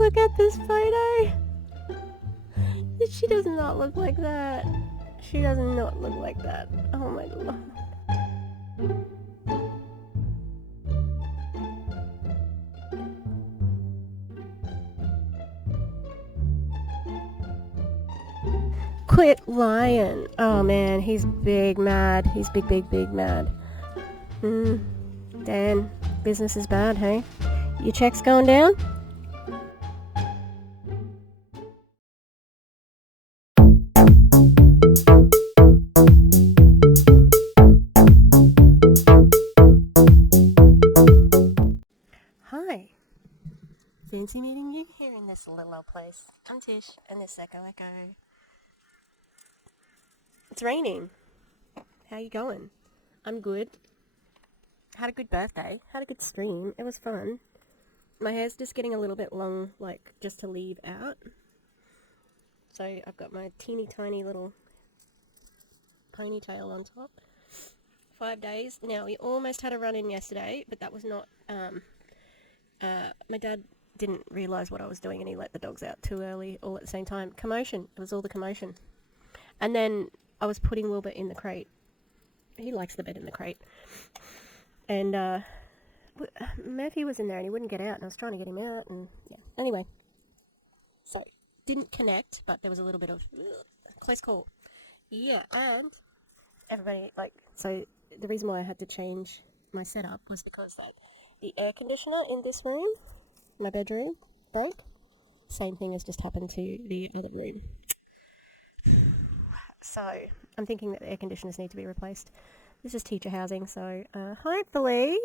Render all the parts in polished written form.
Look at this photo. She does not look like that. She does not look like that. Oh my lord. Quit lying. Oh man, he's big mad. He's big mad. Dan, business is bad, hey? Your check's going down? Hi. Fancy meeting you here in this little old place. I'm Tish, and this is Echo. It's raining. How you going? I'm good. Had a good birthday. Had a good stream. It was fun. My hair's just getting a little bit long, like, just to leave out. So I've got my teeny tiny little ponytail on top. 5 days. Now, we almost had a run-in yesterday, but that was not... my dad didn't realise what I was doing and he let the dogs out too early all at the same time. Commotion. It was all the commotion. And then I was putting Wilbur in the crate. He likes the bed in the crate. And Murphy was in there and he wouldn't get out and I was trying to get him out and yeah. Anyway. So, didn't connect, but there was a little bit of close call. Yeah, and everybody, like, so the reason why I had to change my setup was because that the air conditioner in this room, my bedroom, broke. Same thing has just happened to the other room. So I'm thinking that the air conditioners need to be replaced. This is teacher housing, so hopefully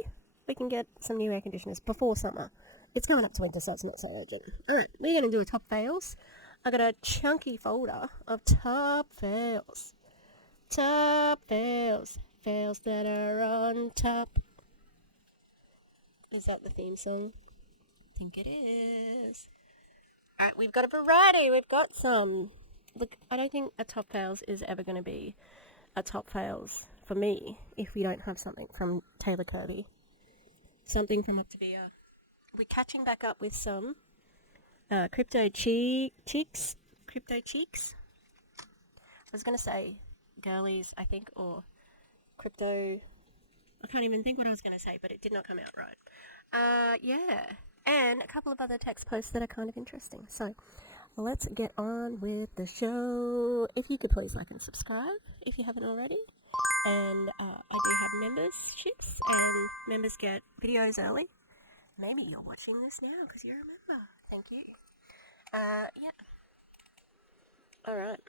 we can get some new air conditioners before summer. It's coming up to winter, so it's not so urgent. Alright, we're going to do a top fails. I got a chunky folder of top fails. Top fails. Fails that are on top. Is that the theme song? I think it is. Alright, we've got a variety. We've got some. Look, I don't think a top fails is ever going to be a top fails for me if we don't have something from Taylor Kirby. Something from Optavia. We're catching back up with some crypto cheeks. Crypto cheeks. I was going to say girlies, I think, or crypto. I can't even think what I was going to say, but it did not come out right. Yeah. And a couple of other text posts that are kind of interesting. So, let's get on with the show. If you could please like and subscribe if you haven't already. And I do have memberships, and members get videos early. Maybe you're watching this now because you're a member. Thank you. Yeah. All right.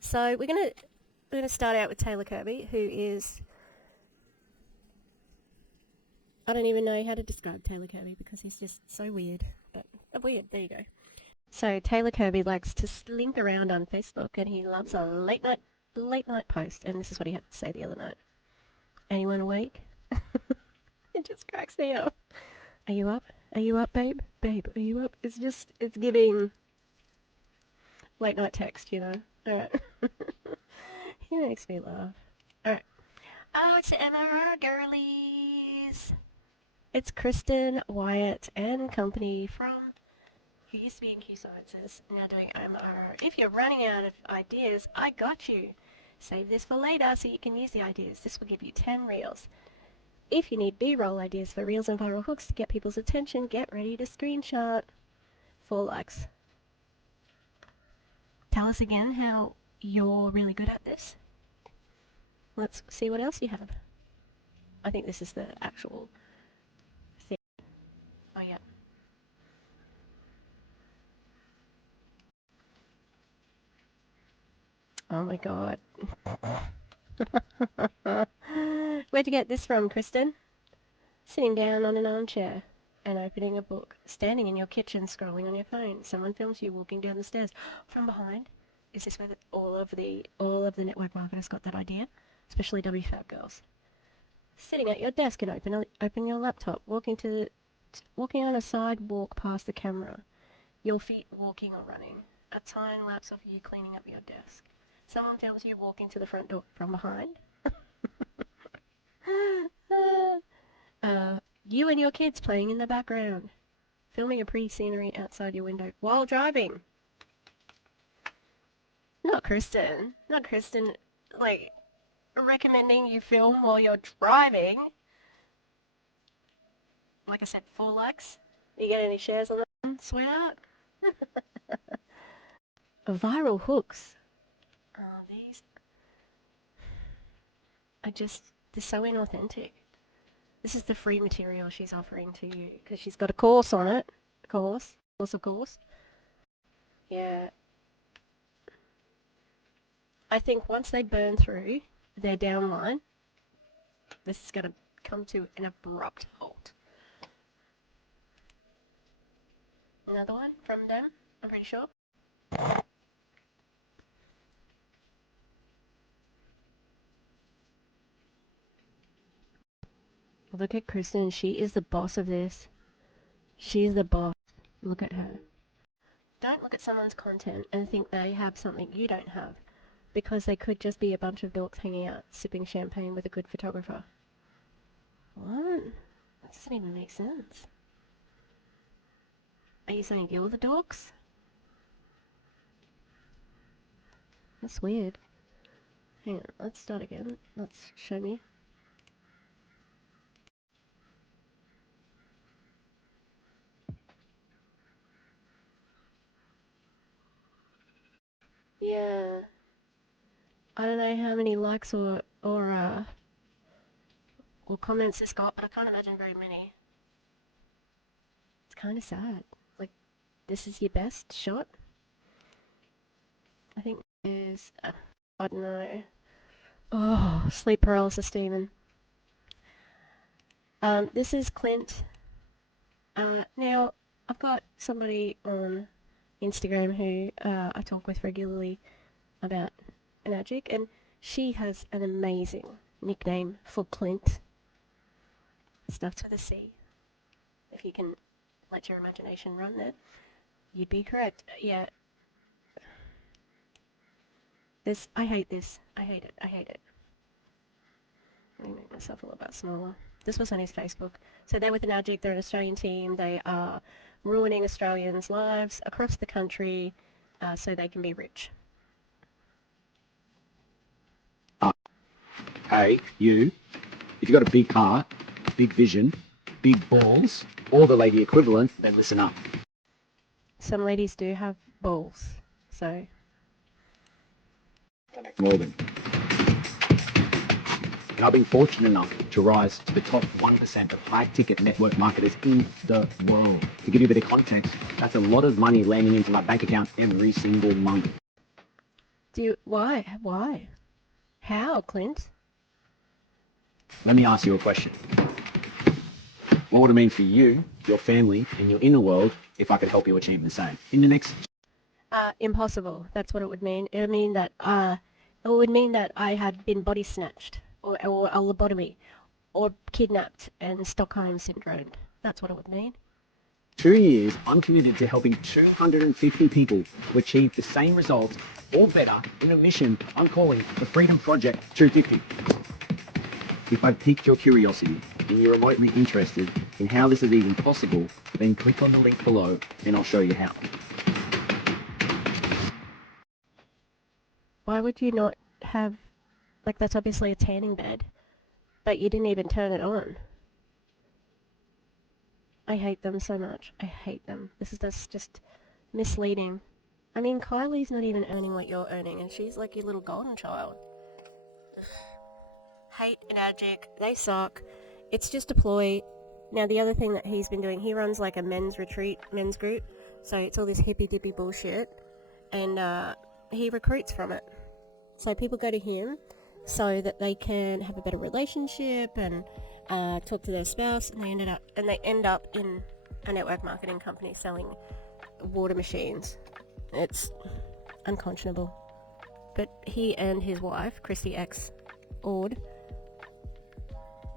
So we're gonna start out with Taylor Kirby, who is... I don't even know how to describe Taylor Kirby because he's just so weird. But weird, there you go. So Taylor Kirby likes to slink around on Facebook and he loves a late night post, and this is what he had to say the other night. Anyone awake? It just cracks me up. Are you up? Are you up, babe? Babe, are you up? It's giving late night text, you know? Alright. He makes me laugh. Alright. Oh, it's the MRR girlies! It's Kristen, Wyatt, and company from who used to be in Q Sciences, now doing MRR. If you're running out of ideas, I got you. Save this for later so you can use the ideas. This will give you 10 reels. If you need B-roll ideas for reels and viral hooks to get people's attention, get ready to screenshot. 4 likes. Tell us again how you're really good at this. Let's see what else you have. I think this is the actual thing. Oh, yeah. Oh my god. Where'd you get this from, Kristen? Sitting down on an armchair and opening a book, standing in your kitchen scrolling on your phone. Someone films you walking down the stairs from behind. Is this where all of the network marketers got that idea? Especially WFAB girls. Sitting at your desk and open your laptop, walking on a sidewalk past the camera. Your feet walking or running. A time lapse of you cleaning up your desk. Someone films you walking to the front door from behind. You and your kids playing in the background. Filming a pretty scenery outside your window while driving. Not Kristen. Not Kristen, like, recommending you film while you're driving. Like I said, 4 likes. You get any shares on that one, sweetheart? Viral hooks. Oh, these are just, they're so inauthentic. This is the free material she's offering to you because she's got a course on it. Course of course. Yeah. I think once they burn through their downline, this is going to come to an abrupt halt. Another one from them, I'm pretty sure. Look at Kristen, she is the boss of this. She's the boss. Look at her. Don't look at someone's content and think they have something you don't have, because they could just be a bunch of dorks hanging out, sipping champagne with a good photographer. What? That doesn't even make sense. Are you saying you're the dorks? That's weird. Hang on, let's start again. Let's show me. Yeah. I don't know how many likes or comments this got, but I can't imagine very many. It's kind of sad. Like, this is your best shot? I think is I don't know. Oh, sleep paralysis, Stephen. This is Clint. Now, I've got somebody on Instagram who I talk with regularly about enagic, and she has an amazing nickname for Clint. Starts with a C. If you can let your imagination run there, you'd be correct. Yeah. I hate this. I hate it. I hate it. Let me make myself a little bit smaller. This was on his Facebook. So they're with enagic, they're an Australian team. They are ruining Australians' lives across the country so they can be rich. Hey, you, if you've got a big heart, big vision, big balls, or the lady equivalent, then listen up. Some ladies do have balls, so... Morgan. And I've been fortunate enough to rise to the top 1% of high-ticket network marketers in the world. To give you a bit of context, that's a lot of money landing into my bank account every single month. Why? Why? How, Clint? Let me ask you a question. What would it mean for you, your family, and your inner world if I could help you achieve the same? In the next... Impossible. That's what it would mean. It would mean that I had been body snatched, or a lobotomy, or kidnapped and Stockholm syndrome. That's what it would mean. 2 years, I'm committed to helping 250 people to achieve the same results or better in a mission I'm calling the Freedom Project 250. If I've piqued your curiosity and you're remotely interested in how this is even possible, then click on the link below and I'll show you how. Why would you not have, like, that's obviously a tanning bed, but you didn't even turn it on? I hate them so much. I hate them. That's just misleading. I mean, Kylie's not even earning what you're earning, and she's like your little golden child. Ugh. Hate enagic. They suck. It's just a ploy. Now, the other thing that he's been doing, he runs like a men's retreat, men's group, so it's all this hippy-dippy bullshit, and he recruits from it. So people go to him so that they can have a better relationship and talk to their spouse, and they end up in a network marketing company selling water machines. It's unconscionable. But he and his wife, Christy X Ord,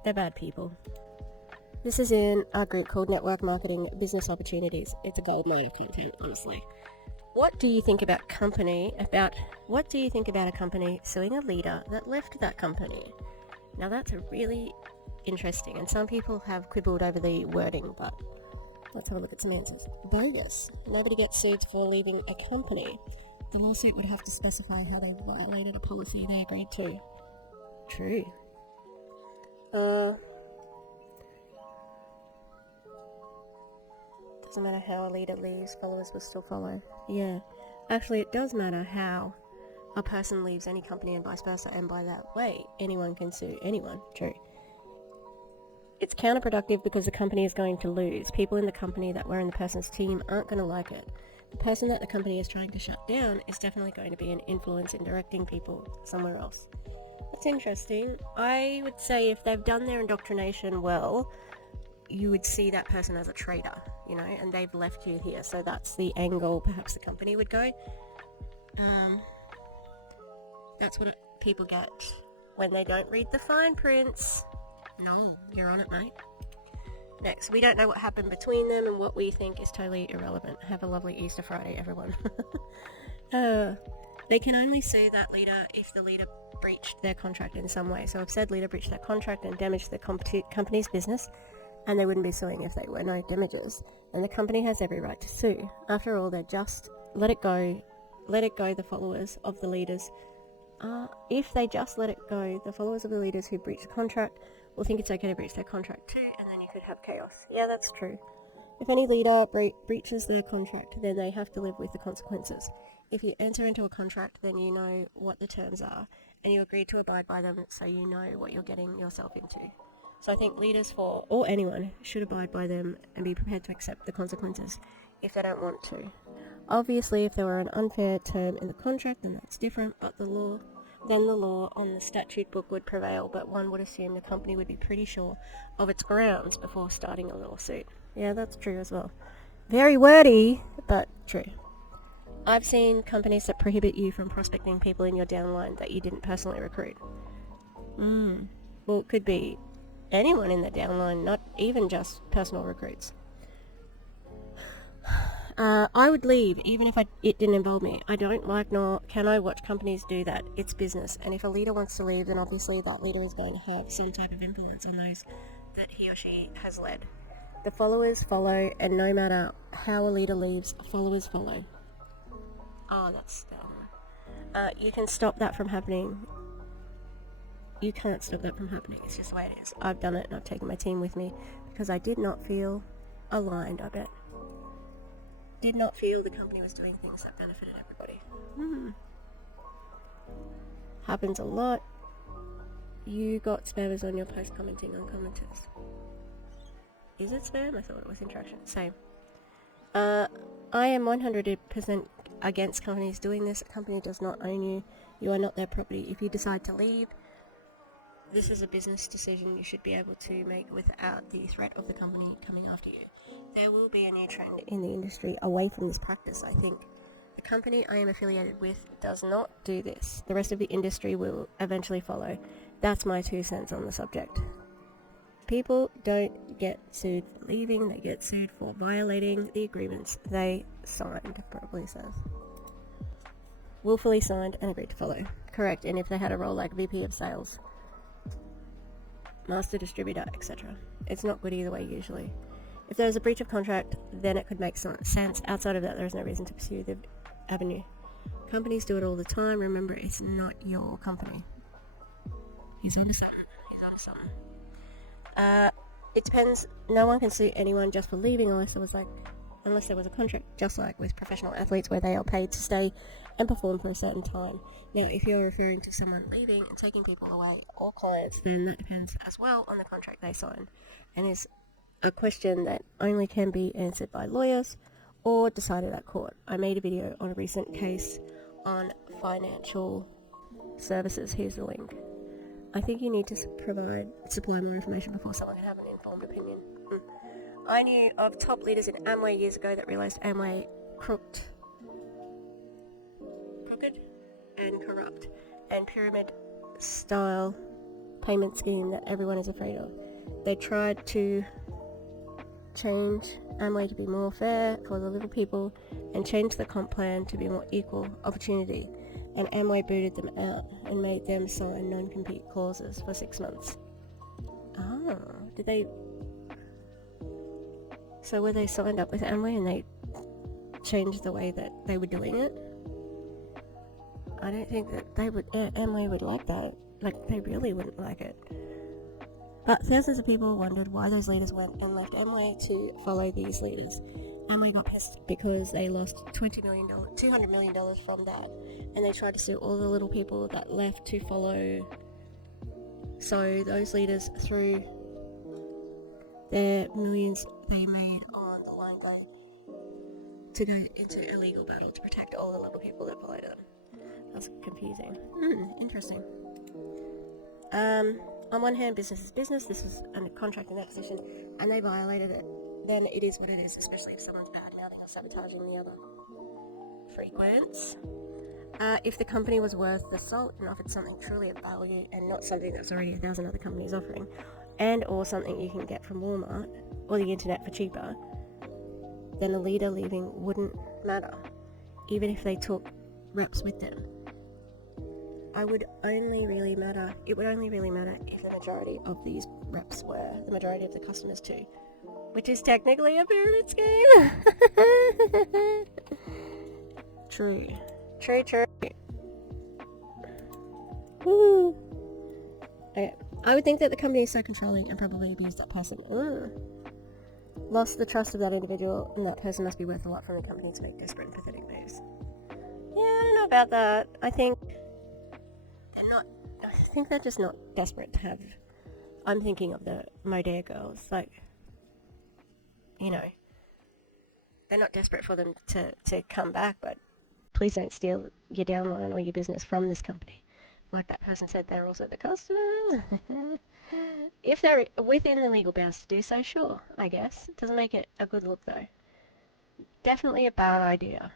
they're bad people. This is in a group called Network Marketing Business Opportunities. It's a goldmine of content, honestly. What do you think about a company suing a leader that left that company? Now that's a really interesting, and some people have quibbled over the wording, but Let's have a look at some answers. Bogus. Nobody gets sued for leaving a company. The lawsuit would have to specify how they violated a policy they agreed to. True. Doesn't matter how a leader leaves, followers will still follow. Yeah. Actually, it does matter how a person leaves any company and vice versa, and by that way, anyone can sue anyone. True. It's counterproductive because the company is going to lose. People in the company that were in the person's team aren't going to like it. The person that the company is trying to shut down is definitely going to be an influence in directing people somewhere else. That's interesting. I would say if they've done their indoctrination well, you would see that person as a traitor, and they've left you here. So that's the angle perhaps the company would go. That's what people get when they don't read the fine prints. No, you're on it, mate. Next, we don't know what happened between them, and what we think is totally irrelevant. Have a lovely Easter Friday, everyone. They can only sue that leader if the leader breached their contract in some way. So if said leader breached their contract and damaged the company's business, and they wouldn't be suing if they were no damages, and the company has every right to sue. After all, they're just let it go, the followers of the leaders. If they just let it go, the followers of the leaders who breach the contract will think it's okay to breach their contract too, and then you could have chaos. Yeah, that's true. If any leader breaches their contract, then they have to live with the consequences. If you enter into a contract, then you know what the terms are, and you agree to abide by them, so you know what you're getting yourself into. So I think leaders or anyone should abide by them and be prepared to accept the consequences if they don't want to. Obviously, if there were an unfair term in the contract, then that's different, but the law on the statute book would prevail, but one would assume the company would be pretty sure of its grounds before starting a lawsuit. Yeah, that's true as well. Very wordy, but true. I've seen companies that prohibit you from prospecting people in your downline that you didn't personally recruit. Well, it could be anyone in the downline, not even just personal recruits. I would leave even if it didn't involve me. I don't like nor can I watch companies do that. It's business, and if a leader wants to leave, then obviously that leader is going to have some type of influence on those that he or she has led. The followers follow, and no matter how a leader leaves, followers follow. Oh, that's dumb. You can stop that from happening. You can't stop that from happening. It's just the way it is. I've done it, and I've taken my team with me because I did not feel aligned, I bet. Did not feel the company was doing things that benefited everybody. Happens a lot. You got spammers on your post commenting on commenters. Is it spam? I thought it was interaction. Same. I am 100% against companies doing this. A company does not own you. You are not their property. If you decide to leave, this is a business decision you should be able to make without the threat of the company coming after you. There will be a new trend in the industry away from this practice, I think. The company I am affiliated with does not do this. The rest of the industry will eventually follow. That's my 2 cents on the subject. People don't get sued for leaving, they get sued for violating the agreements they signed, probably says. Willfully signed and agreed to follow. Correct, and if they had a role like VP of Sales, Master Distributor, etc. It's not good either way usually. If there's a breach of contract, then it could make some sense. Outside of that, there is no reason to pursue the avenue. Companies do it all the time. Remember, it's not your company. He's onto something. It depends. No one can sue anyone just for leaving unless there was a contract, just like with professional athletes where they are paid to stay and perform for a certain time. Now, if you're referring to someone leaving and taking people away or clients, then that depends as well on the contract they sign, and is a question that only can be answered by lawyers or decided at court. I made a video on a recent case on financial services. Here's the link. I think you need to supply more information before someone can have an informed opinion. I knew of top leaders in Amway years ago that realized Amway crooked and corrupt and pyramid style payment scheme that everyone is afraid of. They tried to change Amway to be more fair for the little people and change the comp plan to be more equal opportunity, and Amway booted them out and made them sign non-compete clauses for 6 months. Oh, did they? So were they signed up with Amway and they changed the way that they were doing it? I don't think that they would. Amway would like that. Like, they really wouldn't like it. But thousands of people wondered why those leaders went and left Amway to follow these leaders. Amway got pissed because they lost $200 million from that, and they tried to sue all the little people that left to follow. So those leaders threw their millions they made on the line to go into a legal battle to protect all the little people that followed them. That's confusing. Interesting. On one hand, business is business. This is a contract in that position, and they violated it. Then it is what it is, especially if someone's bad-mouthing or sabotaging the other. Frequents. If the company was worth the salt and offered something truly of value and not something that's already 1,000 other companies offering, and or something you can get from Walmart or the internet for cheaper, then a leader leaving wouldn't matter, even if they took reps with them. It would only really matter if the majority of these reps were the majority of the customers too, which is technically a pyramid scheme. True. Woo. Okay. I would think that the company is so controlling and probably abused that person. Lost the trust of that individual, and that person must be worth a lot for the company to make desperate and pathetic moves. Yeah, I don't know about that. I think they're just not desperate to have. I'm thinking of the Modea girls, like, you know, they're not desperate for them to come back, but please don't steal your downline or your business from this company. Like that person said, they're also the customers. If they're within the legal bounds to do so, sure, I guess. It doesn't make it a good look, though. Definitely a bad idea.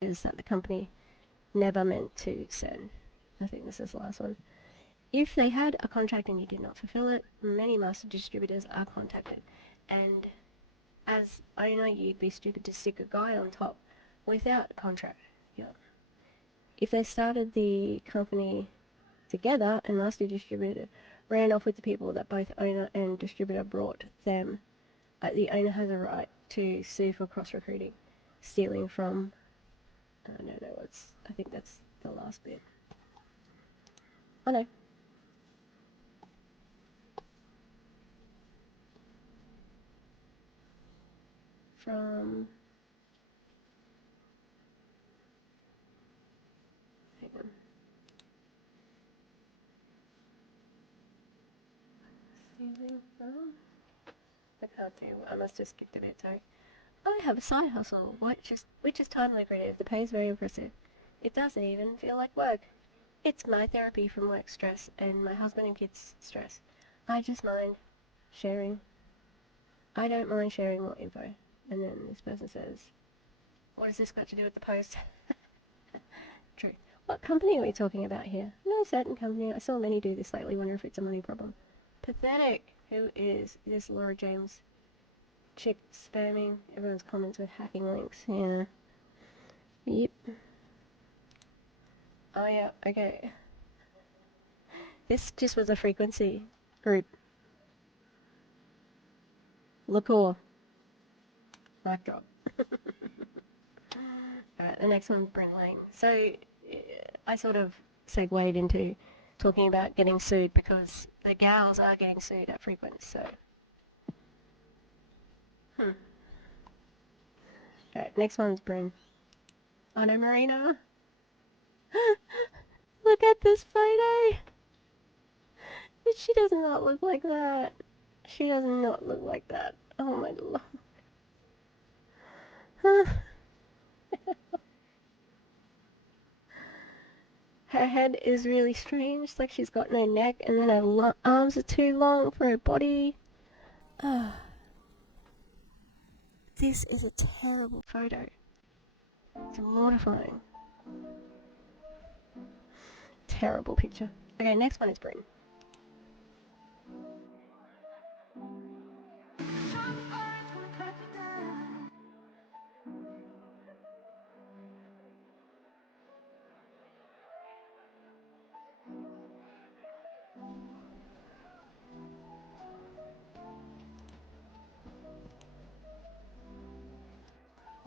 Is that the company never meant to send. I think this is the last one. If they had a contract and you did not fulfill it, many master distributors are contacted. And as owner, you'd be stupid to stick a guy on top without a contract. Yeah. If they started the company together and master distributor ran off with the people that both owner and distributor brought them, the owner has a right to sue for cross-recruiting, stealing from, I think that's the last bit. Oh no. From, hang on. Stealing from, I can't do, I must have skipped a bit, sorry. I have a side hustle, which is time lucrative. The pay is very impressive. It doesn't even feel like work. It's my therapy from work stress and my husband and kids stress. I just mind sharing. I don't mind sharing more info. And then this person says, what has this got to do with the post? True. What company are we talking about here? No certain company. I saw many do this lately. Wonder if it's a money problem. Pathetic. Who is this Laura James chick spamming everyone's comments with hacking links? Yeah. Yep. Oh yeah, okay. This just was a frequency group. Liqueur. Mic drop. Alright, the next one's Brent Lang. So, I sort of segued into talking about getting sued because the gals are getting sued at Frequent, so. Alright, next one's Bryn. Oh no, Marina. Look at this photo. She does not look like that. She does not look like that. Oh my lord. Her head is really strange. It's like she's got no neck, and then her arms are too long for her body. This is a terrible photo. It's mortifying. Terrible picture. Okay, next one is Bryn.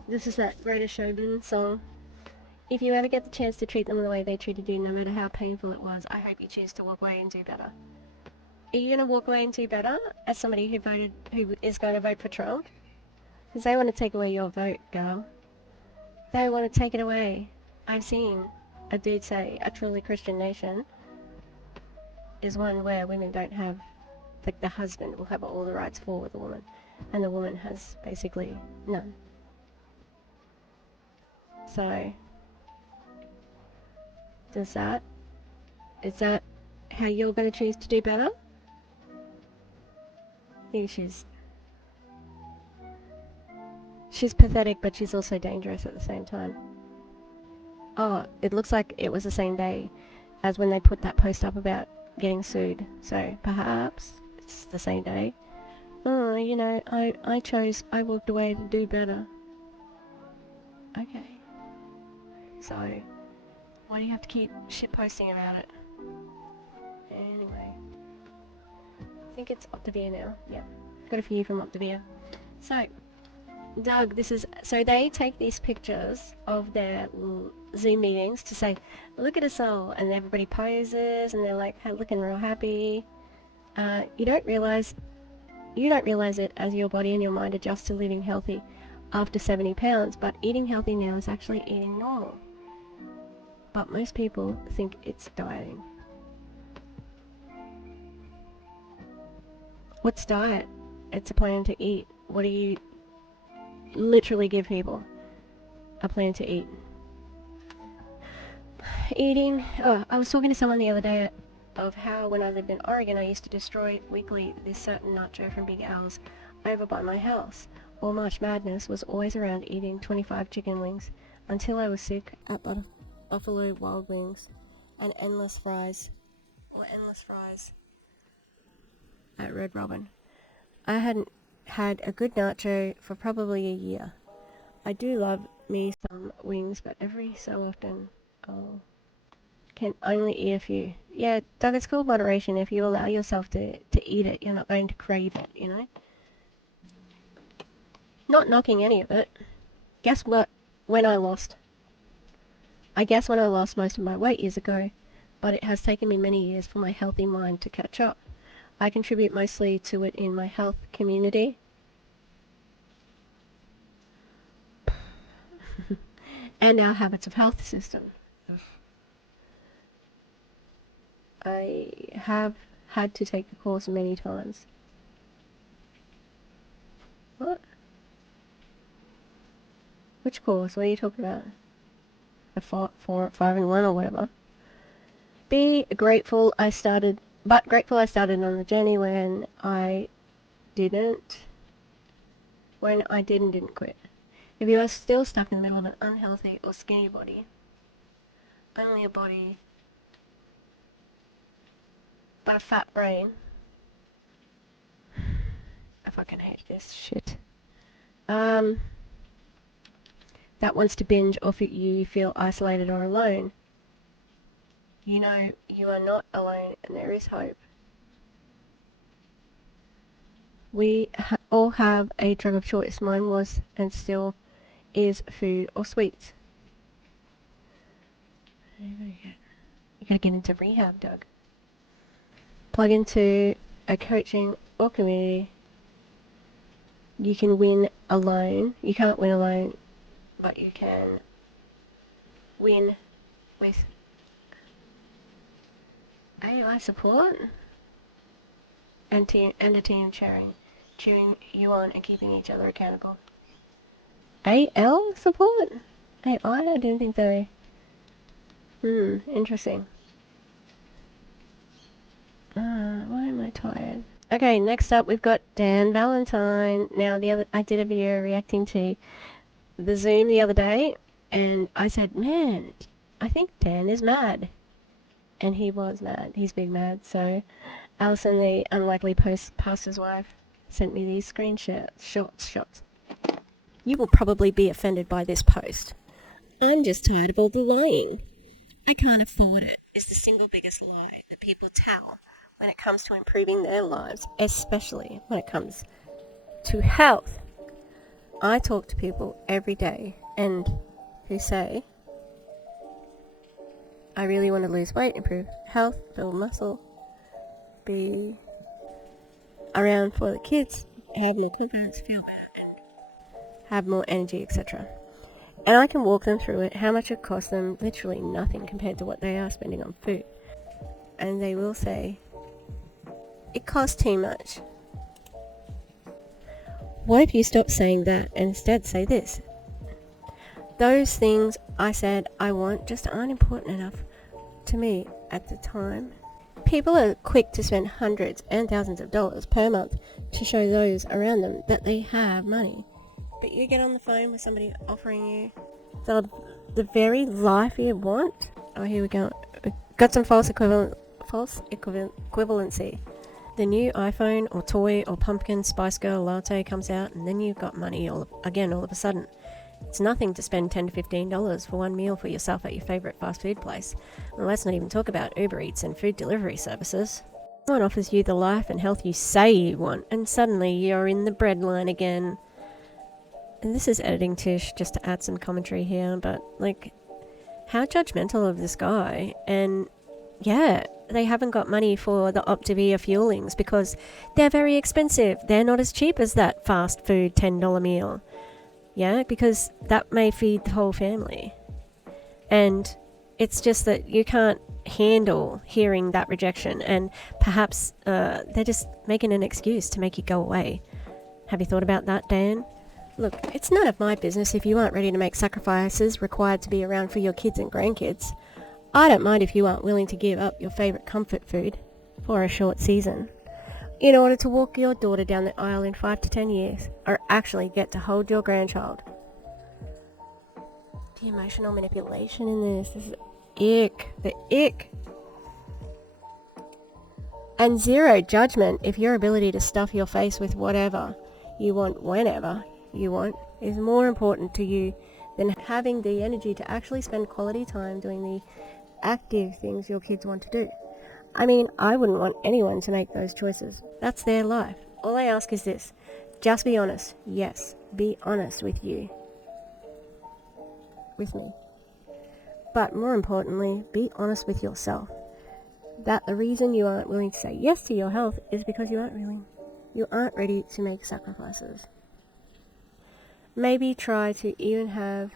This is that Greatest Showman song. If you ever get the chance to treat them the way they treated you, no matter how painful it was, I hope you choose to walk away and do better. Are you going to walk away and do better as somebody who is going to vote for Trump? Because they want to take away your vote, girl. They want to take it away. I've seen a dude say a truly Christian nation is one where women don't have, like, the husband will have all the rights for the woman, and the woman has basically none. So, is that how you're going to choose to do better? I think she's pathetic, but she's also dangerous at the same time. Oh, it looks like it was the same day as when they put that post up about getting sued. So perhaps it's the same day. Oh, I walked away to do better. Okay. So, why do you have to keep shitposting about it? Anyway. I think it's Optavia now. Yeah. Got a few from Optavia. So, Doug, so they take these pictures of their Zoom meetings to say, look at us all, and everybody poses, and they're like looking real happy. You don't realize it as your body and your mind adjust to living healthy after 70 pounds, but eating healthy now is actually eating normal. But most people think it's dieting. What's diet? It's a plan to eat. What do you literally give people? A plan to eat. Eating. Oh, I was talking to someone the other day of how when I lived in Oregon, I used to destroy weekly this certain nacho from Big Al's over by my house. All March Madness was always around eating 25 chicken wings until I was sick at Buffalo Wild Wings and endless fries at Red Robin. I hadn't had a good nacho for probably a year. I do love me some wings, but every so often I'll can only eat a few. Yeah, Doug, it's called moderation. If you allow yourself to eat it, you're not going to crave it, you know? Not knocking any of it. Guess what? When I lost. I guess when I lost most of my weight years ago, but it has taken me many years for my healthy mind to catch up. I contribute mostly to it in my health community. And our habits of health system. I have had to take the course many times. What? Which course? What are you talking about? The 5-in-1 or whatever. Grateful I started on the journey when I didn't quit. If you are still stuck in the middle of an unhealthy or skinny body, only a body, but a fat brain, I fucking hate this shit. That wants to binge or you feel isolated or alone, you know you are not alone and there is hope. We all have a drug of choice. Mine was and still is food or sweets. You gotta get into rehab, Doug. Plug into a coaching or community. You can win alone. You can't win alone, but you can win with AI support and a team cheering you on and keeping each other accountable. AL support? AI? I didn't think they... interesting. Why am I tired? Okay, next up we've got Dan Valentine. Now, I did a video reacting to the Zoom the other day, and I said, man, I think Dan is mad. And he was mad. He's big mad. So Alison, the unlikely pastor's wife, sent me these shots. You will probably be offended by this post. I'm just tired of all the lying. I can't afford it is the single biggest lie that people tell when it comes to improving their lives, especially when it comes to health. I talk to people every day and who say, I really want to lose weight, improve health, build muscle, be around for the kids, have more confidence, feel better, and have more energy, etc. And I can walk them through it, how much it costs them, literally nothing compared to what they are spending on food. And they will say, it costs too much. What if you stop saying that and instead say this? Those things I said I want just aren't important enough to me at the time. People are quick to spend hundreds and thousands of dollars per month to show those around them that they have money. But you get on the phone with somebody offering you the very life you want. Oh, here we go. We've got some false equivalency. The new iPhone or toy or pumpkin spice girl latte comes out, and then you've got money all of a sudden. It's nothing to spend $10 to $15 for one meal for yourself at your favourite fast food place. And let's not even talk about Uber Eats and food delivery services. Someone offers you the life and health you say you want, and suddenly you're in the bread line again. And this is editing Tish, just to add some commentary here, but how judgmental of this guy. And yeah, they haven't got money for the Optavia fuelings because they're very expensive. They're not as cheap as that fast food $10 meal. Yeah, because that may feed the whole family. And it's just that you can't handle hearing that rejection, and perhaps they're just making an excuse to make you go away. Have you thought about that, Dan? Look, it's none of my business if you aren't ready to make sacrifices required to be around for your kids and grandkids. I don't mind if you aren't willing to give up your favourite comfort food for a short season in order to walk your daughter down the aisle in 5 to 10 years, or actually get to hold your grandchild. The emotional manipulation in this is the ick. And zero judgment if your ability to stuff your face with whatever you want whenever you want is more important to you than having the energy to actually spend quality time doing the active things your kids want to do. I mean, I wouldn't want anyone to make those choices. That's their life. All I ask is this. Just be honest. Yes, be honest with you. With me. But more importantly, be honest with yourself. That the reason you aren't willing to say yes to your health is because you aren't ready to make sacrifices. Maybe try to even have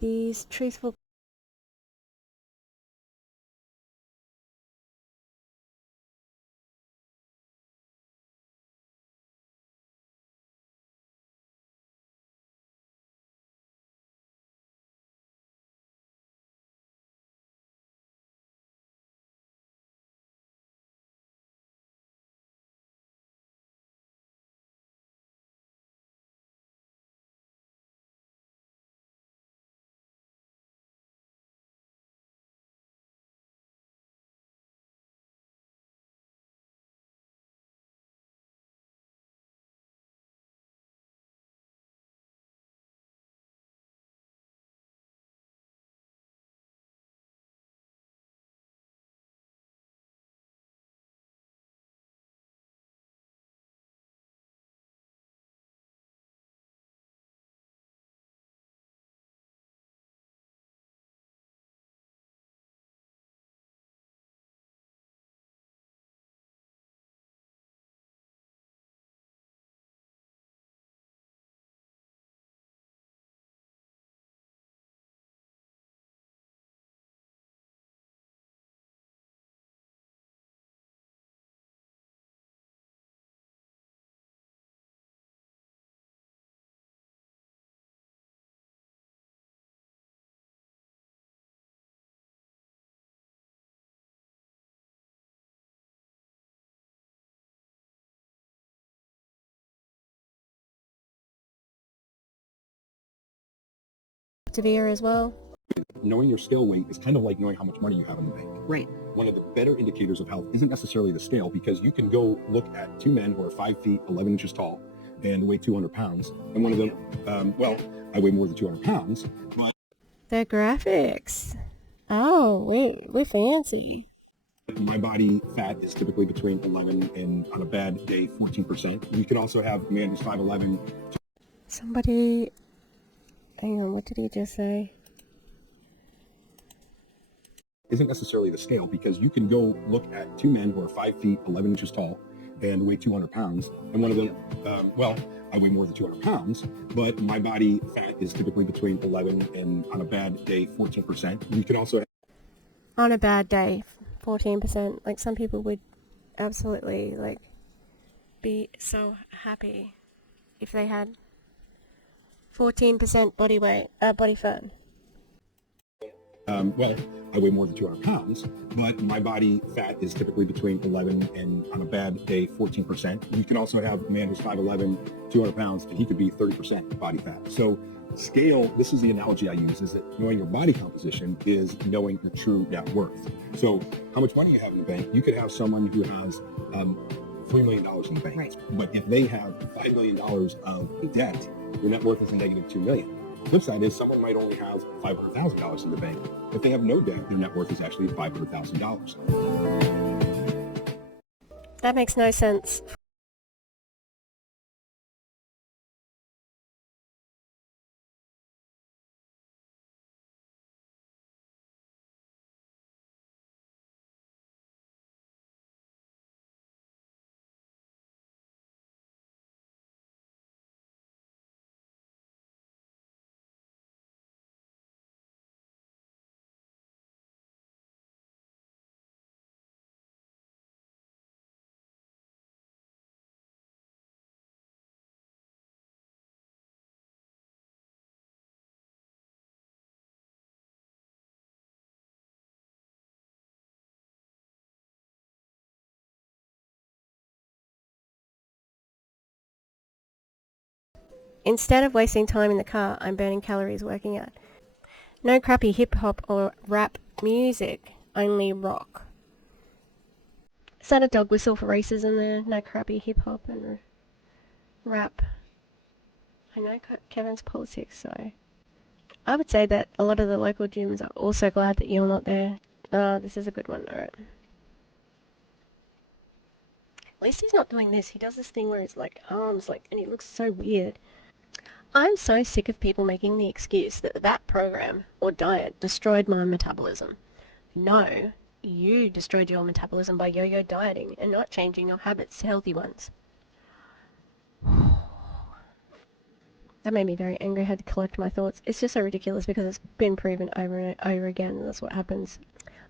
these truthful Optavia as well. Knowing your scale weight is kind of like knowing how much money you have in the bank. Right. One of the better indicators of health isn't necessarily the scale, because you can go look at two men who are 5 feet 11 inches tall and weigh 200 pounds, and one of them, I weigh more than 200 pounds. But The graphics. Oh, wait, we're fancy. my body fat is typically between 11 and, on a bad day, 14%. You can also have a man who's 5'11". Somebody... Hang on, what did he just say? Isn't necessarily the scale, because you can go look at two men who are 5 feet 11 inches tall and weigh 200 pounds, and one of them, I weigh more than 200 pounds, but my body fat is typically between 11 and, on a bad day, 14%. You can also... On a bad day, 14%. Like, some people would absolutely, like, be so happy if they had 14% body weight, body fat. I weigh more than 200 pounds, but my body fat is typically between 11 and, on a bad day, 14%. You can also have a man who's 5'11", 200 pounds, and he could be 30% body fat. So scale, this is the analogy I use, is that knowing your body composition is knowing the true net worth. So how much money you have in the bank, you could have someone who has $3 million in the bank. Right. But if they have $5 million of debt, your net worth is a negative $2 million. The flip side is someone might only have $500,000 in the bank. If they have no debt, their net worth is actually $500,000. That makes no sense. Instead of wasting time in the car, I'm burning calories working out. No crappy hip-hop or rap music, only rock. Is that a dog whistle for racism there? No crappy hip-hop and rap. I know Kevin's politics, so... I would say that a lot of the local gyms are also glad that you're not there. This is a good one, alright. At least he's not doing this. He does this thing where his arms, and he looks so weird. I'm so sick of people making the excuse that that program or diet destroyed my metabolism. No, you destroyed your metabolism by yo-yo dieting and not changing your habits to healthy ones. That made me very angry. I had to collect my thoughts. It's just so ridiculous because it's been proven over and over again, and that's what happens.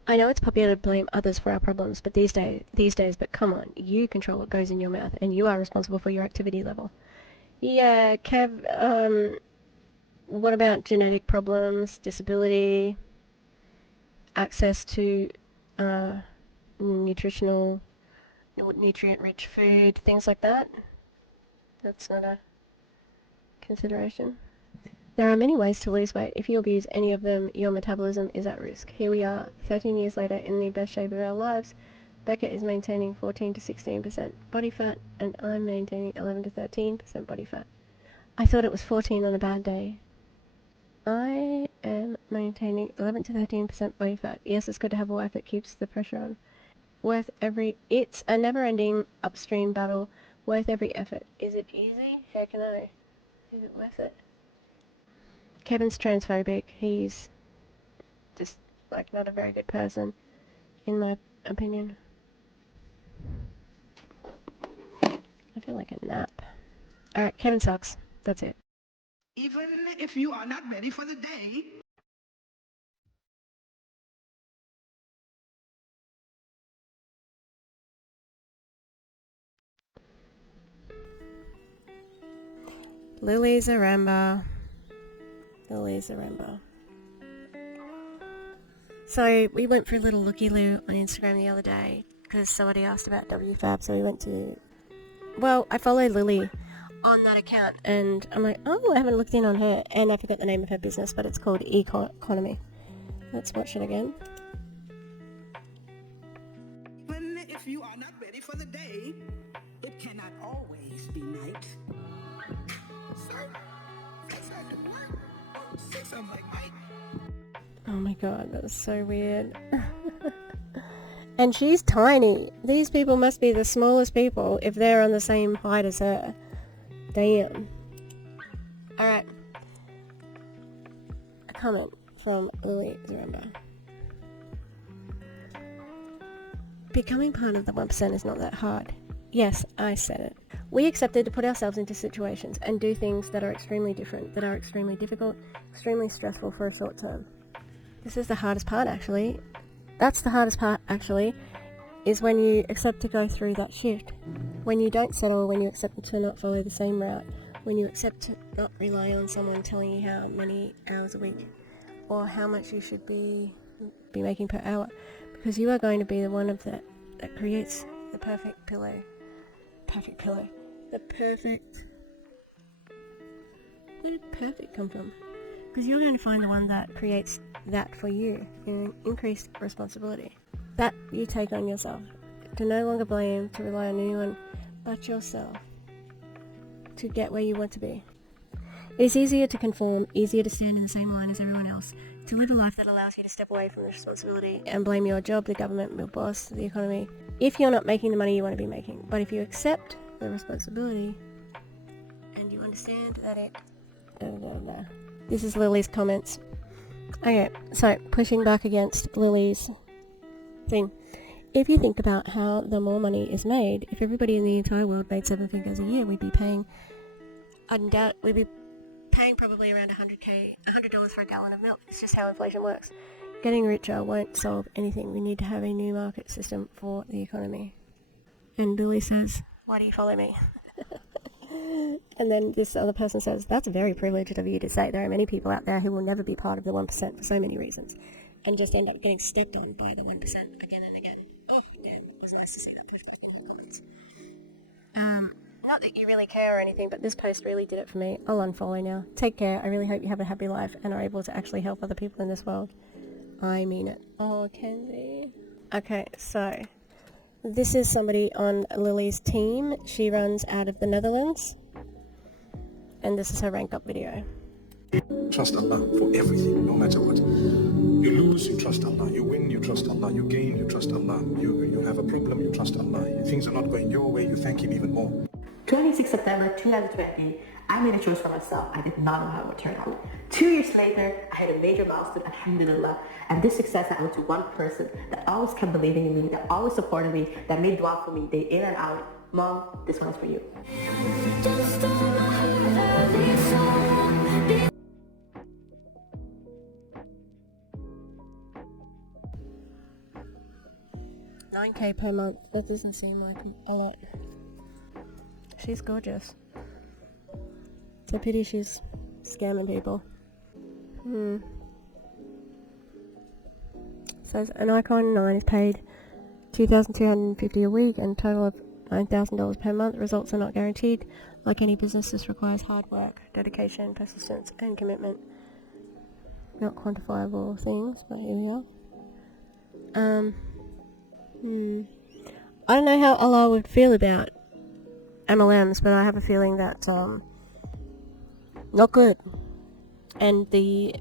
I know it's popular to blame others for our problems, but these days, but come on, you control what goes in your mouth, and you are responsible for your activity level. Yeah, Kev, what about genetic problems, disability, access to nutrient-rich food, things like that? That's not a consideration. There are many ways to lose weight. If you abuse any of them, your metabolism is at risk. Here we are, 13 years later, in the best shape of our lives. Becca is maintaining 14 to 16% body fat, and I'm maintaining 11 to 13% body fat. I thought it was 14 on a bad day. I am maintaining 11 to 13% body fat. Yes, it's good to have a wife that keeps the pressure on. It's a never-ending upstream battle, worth every effort. Is it easy? Heck no. Is it worth it? Kevin's transphobic. He's just, not a very good person, in my opinion. I feel like a nap. Alright, Kevin sucks. That's it. Even if you are not ready for the day. Lily Zaremba. So we went for a little looky-loo on Instagram the other day because somebody asked about WFAB, so we went to... Well, I follow Lily on that account, and I'm like, oh, I haven't looked in on her, and I forgot the name of her business, but it's called eaconomy. Let's watch it again. Even if you are not ready for the day, it cannot always be night. Sir, that's not the word. Say something like Mike. Oh my god, that was so weird. And she's tiny. These people must be the smallest people if they're on the same height as her. Damn. comment from Lily Zaremba. Becoming part of the 1% is not that hard. Yes, I said it. We accepted to put ourselves into situations and do things that are extremely different, that are extremely difficult, extremely stressful for a short term. This is the hardest part, actually. That's the hardest part, actually, is when you accept to go through that shift. When you don't settle, when you accept to not follow the same route, when you accept to not rely on someone telling you how many hours a week or how much you should be making per hour, because you are going to be the one of that creates the perfect pillow. The perfect... Where did perfect come from? Because you're going to find the one that creates that for you, increased responsibility. That you take on yourself. To no longer blame, to rely on anyone but yourself to get where you want to be. It is easier to conform, easier to stand in the same line as everyone else, to live a life that allows you to step away from the responsibility and blame your job, the government, your boss, the economy, if you're not making the money you want to be making. But if you accept the responsibility and you understand that it... This is Lily's comments. Okay, so pushing back against Lily's thing. If you think about how the more money is made, if everybody in the entire world made 7 figures a year, we'd be paying probably around $100 for a gallon of milk. It's just how inflation works. Getting richer won't solve anything. We need to have a new market system for the economy. And Billy says, why do you follow me? And then this other person says, that's very privileged of you to say. There are many people out there who will never be part of the 1% for so many reasons and just end up getting stepped on by the 1% again and again. Oh, damn, it was nice to see that 50 in your comments. Not that you really care or anything, but this post really did it for me. I'll unfollow now. Take care. I really hope you have a happy life and are able to actually help other people in this world. I mean it. Oh, Kenzie. Okay, so this is somebody on Lily's team. She runs out of the Netherlands. And this is her rank up video. Trust Allah for everything, no matter what. You lose, you trust Allah. You win, you trust Allah. You gain, you trust Allah. You have a problem, you trust Allah. Things are not going your way, you thank Him even more. 26 September 2020, I made a choice for myself. I did not know how it would turn out. 2 years later, I had a major milestone, alhamdulillah. And this success I owe to one person that always kept believing in me, that always supported me, that made dua for me day in and out. Mom, this one's for you. $9K per month. That doesn't seem like a lot. She's gorgeous. It's a pity she's scamming people. Says an icon 9 is paid $2,250 a week and a total of $9,000 per month. Results are not guaranteed. Like any business, this requires hard work, dedication, persistence, and commitment. Not quantifiable things, but here we are. I don't know how Allah would feel about MLMs, but I have a feeling that not good. And the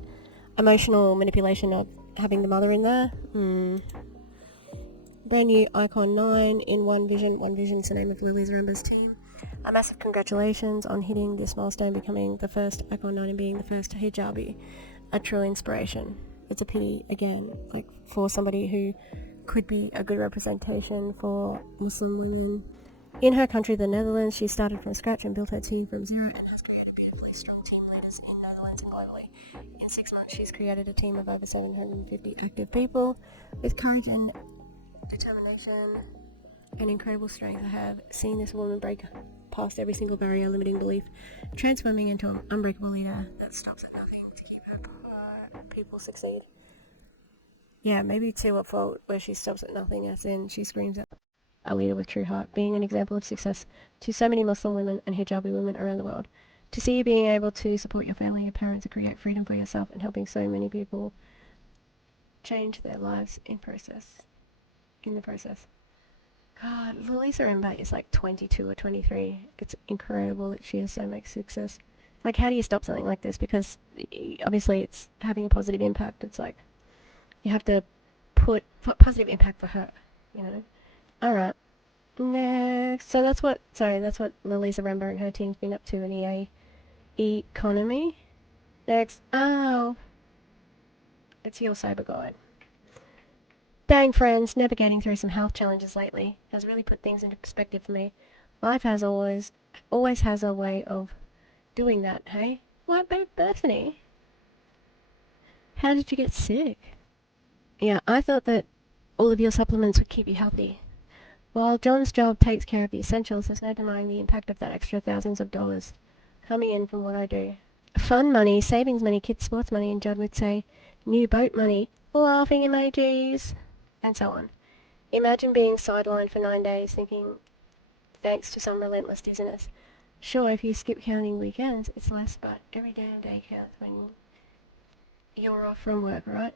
emotional manipulation of having the mother in there. Brand new Icon 9 in One Vision. One Vision's the name of Lily Zaremba's team. A massive congratulations on hitting this milestone, becoming the first Icon 9 and being the first hijabi. A true inspiration. It's a pity, again, like for somebody who could be a good representation for Muslim women. In her country, the Netherlands, she started from scratch and built her team from zero and has created beautifully strong team leaders in Netherlands and globally. In 6 months, she's created a team of over 750 active people with courage and determination and incredible strength. I have seen this woman break past every single barrier, limiting belief, transforming into an unbreakable leader that stops at nothing to keep her people succeed. Yeah, maybe to a fault where she stops at nothing, as in she screams at a leader with true heart, being an example of success to so many Muslim women and hijabi women around the world. To see you being able to support your family, your parents, and create freedom for yourself, and helping so many people change their lives in the process. God, Lily Zaremba is like 22 or 23. It's incredible that she has so much success. Like, how do you stop something like this? Because obviously it's having a positive impact. It's like, you have to put positive impact for her, you know? Alright. Next. So that's what Lily Zaremba and her team's been up to in eaconomy. Next. Oh. It's your sober guide. Dang, friends, navigating through some health challenges lately has really put things into perspective for me. Life has always has a way of doing that, hey? What, babe, Bethany? How did you get sick? Yeah, I thought that all of your supplements would keep you healthy. While John's job takes care of the essentials, there's no denying the impact of that extra thousands of dollars coming in from what I do. Fun money, savings money, kids' sports money, and John would say, new boat money, laughing emojis, and so on. Imagine being sidelined for 9 days thinking, thanks to some relentless dizziness. Sure, if you skip counting weekends, it's less, but every damn day counts when you're off from work, right?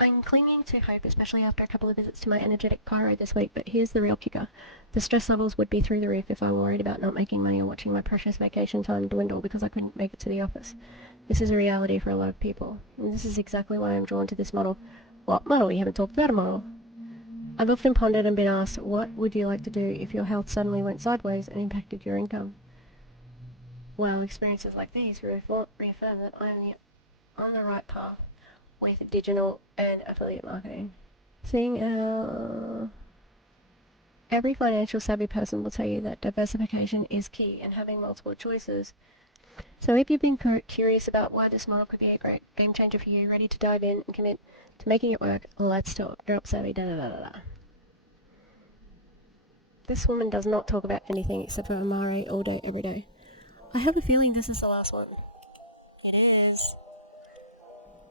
I'm clinging to hope, especially after a couple of visits to my energetic chiro this week, but here's the real kicker. The stress levels would be through the roof if I worried about not making money or watching my precious vacation time dwindle because I couldn't make it to the office. This is a reality for a lot of people, and this is exactly why I'm drawn to this model. What model? You haven't talked about a model. I've often pondered and been asked, what would you like to do if your health suddenly went sideways and impacted your income? Well, experiences like these reaffirm that I'm on the right path with digital and affiliate marketing. Every financial savvy person will tell you that diversification is key and having multiple choices. So if you've been curious about why this model could be a great game changer for you, ready to dive in and commit to making it work, let's talk. Drop savvy, da-da-da-da-da. This woman does not talk about anything except for Amare all day, every day. I have a feeling this is the last one. It is.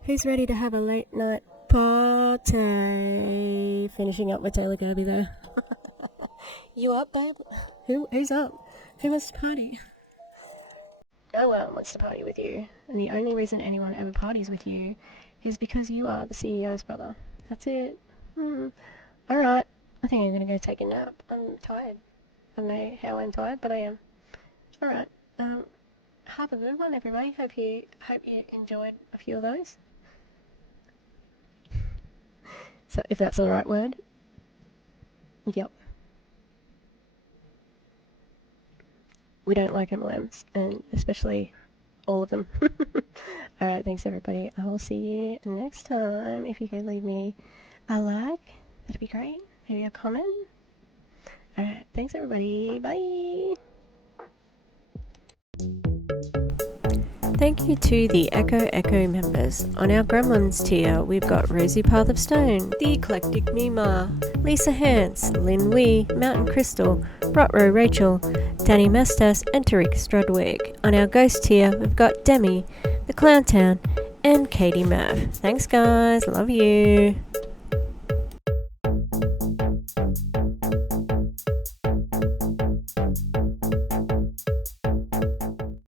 Who's ready to have a late night party? Finishing up with Taylor Kirby there. You up, babe? Who's up? Who wants to party? No one wants to party with you. And the only reason anyone ever parties with you is because you are the CEO's brother. That's it. Alright. I think I'm gonna go take a nap. I'm tired. I don't know how I'm tired, but I am. Alright. Have a good one, everybody. Hope you enjoyed a few of those. So, if that's the right word. Yep. We don't like MLMs, and especially all of them. Alright, thanks everybody. I will see you next time. If you could leave me a like, that'd be great. Maybe a comment. Alright, thanks everybody. Bye. Thank you to the Echo members. On our Gremlins tier, we've got Rosie Path of Stone, The Eclectic Mima, Lisa Hance, Lynn Wee, Mountain Crystal, Rotro Rachel, Danny Mestas, and Tariq Strudwig. On our Ghost tier, we've got Demi, The Clown Town, and Katie Mav. Thanks guys, love you.